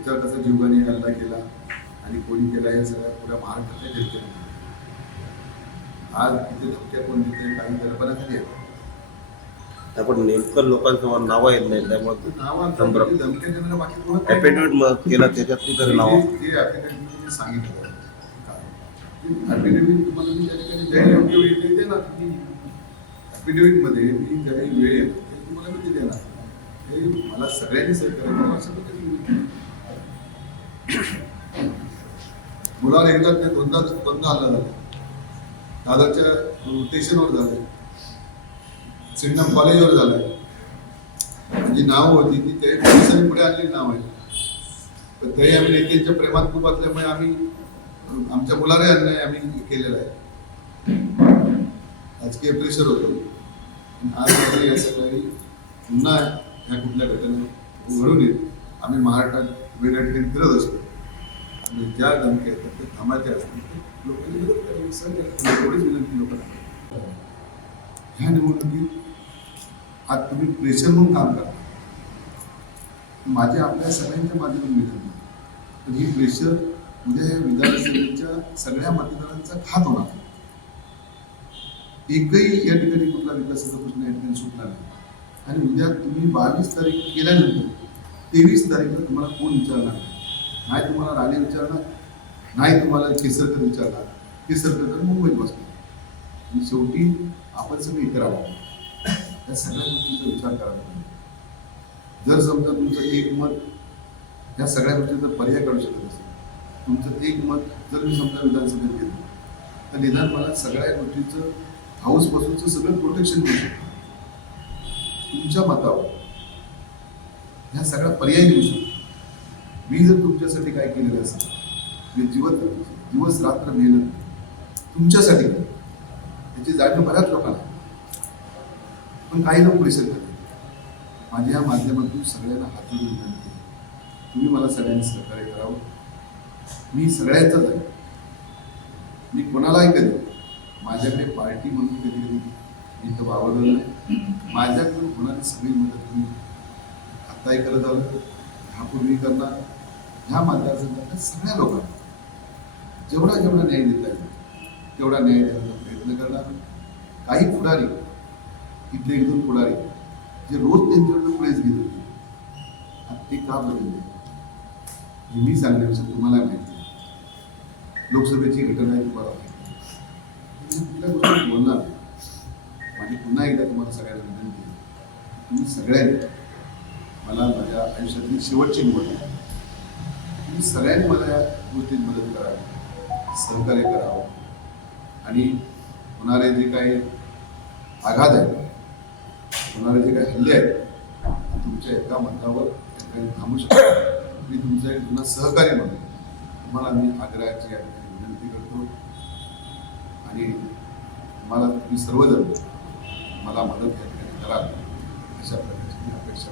माहितीप्रमाणे ह्या दोन तीन दिवसात चाळीस दिवशी आठवण आणि या ट्रेनला याच्यावर कसा जीवघाणी हल्ला केला आणि कोणी केला हे सगळ्या पुऱ्या महाराष्ट्रातल्या जनतेने आज तिथे धमक्या कोण देते काही कल्पना खाली आहे आपण नेमकं लोकांसमोर नावं येत नाही त्यामुळे. धमक्या देणारं बाकी. ॲफिडेविट मग केला त्याच्यातली तर नाव ते- ते affidavit मी जे सांगितलं तुम्हाला मी त्या ठिकाणी ज्या योग्य वेळी देणार ज्याही वेळ येतो ते तुम्हाला मी ते देणार हे मला सगळ्यांनी असं कधी नाही. मुलावर एकदा ते दोनदा दोनदा आला झाला. दादरच्या स्टेशनवर झाले. सिडनम कॉलेजवर झालं. जी नाव होती ती ते पोलिसांनी पुढे आणलेली नाव आहे. तर तरी आम्ही नेत्यांच्या प्रेमात खूप असल्यामुळे आम्ही आमच्या मुलाला अन्याय आम्ही केलेला आहे. राजकीय प्रेशर होतं. आज मात्र या सकाळी पुन्हा ह्या कुठल्या घटना घडून येत आम्ही महाराष्ट्रात वेगळ्या ठिकाणी फिरत असतो. आणि ज्या धमक्या येतात त्या थांबायच्या असतील लोकांनी विरोध करावी सर एवढीच विनंती लोकांना ह्या निवडणुकीत आज तुम्ही प्रेशर म्हणून काम करा माझ्या आपल्या सगळ्यांच्या माध्यमातून विनंती तर ही प्रेशर उद्या या विधानसभेच्या सगळ्या मतदारांचा घात होणार एकही या ठिकाणी कुठला विकासाचा प्रश्न या ठिकाणी सुटला नाही. आणि उद्या तुम्ही बावीस तारीख केल्यानंतर तेवीस तारीखला तुम्हाला कोण विचारणार? नाही तुम्हाला राणे विचारणार नाही तुम्हाला केसरकर विचारणार. केसरकर तर मुंबईत बसणार आणि शेवटी आपण सगळे इतर आहोत या सगळ्या गोष्टींचा विचार करायला पाहिजे जर समजा तुमचं एक मत या सगळ्या गोष्टींचा पर्याय करू शकत असेल तुमचं एक मत जर मी समजा विधानसभेत गेलं तर निदान मला सगळ्या गोष्टीचं हाऊसपासूनचं सगळं प्रोटेक्शन मिळू शकतं. तुमच्या मतावर. ह्या सगळ्या पर्याय देऊ शकतो. मी जर तुमच्यासाठी काय केलेलं असेल मी जीवत दिवस रात्र मेहनत तुमच्यासाठी त्याची जाणीव बऱ्याच लोकांना पण काही लोक पैसे करतात माझ्या या माध्यमातून सगळ्यांना हात जोडून विनंती तुम्ही मला सगळ्यांनी सहकार्य करावं. मी सगळ्यांचाच आहे. मी कोणालाही कधी माझ्याकडे पार्टी म्हणून कधी कधी मी तर वावरलं नाही. माझ्याकडून होणारी सगळी मदत तुम्ही काय करत आलो. ह्यापूर्वी करणार. ह्या मतदारसंघातल्या सगळ्या लोकांना जेवढा जेवढा न्याय देता येईल तेवढा न्याय देण्याचा प्रयत्न करणार. काही पुढारी इथले एक दोन पुढारी जे रोज त्यांच्याकडून पुढेच घेत होते ते का बदलले? हे मी सांगण्यापेक्षा तुम्हाला माहिती आहे. लोकसभेची घटना आहे तुम्हाला माहिती कुठल्या गोष्टी बोलणार माझी पुन्हा एकदा तुम्हाला सगळ्यांना विनंती आहे. तुम्ही सगळ्यांनी मला माझ्या आयुष्यातली शेवटची निवड आहे. तुम्ही सगळ्यांनी मला या गोष्टीत मदत करावी सहकार्य करावं. आणि होणारे जे काही आघात आहेत होणारे जे काही हल्ले आहेत तुमच्या एका मतावर काही थांबू शकतो. मी तुमचं एक जुना सहकार्य म्हणून तुम्हाला मी आग्रहाची या ठिकाणी विनंती करतो. आणि मला तुम्ही सर्वजण मला मदत या ठिकाणी कराल अशा अपेक्षा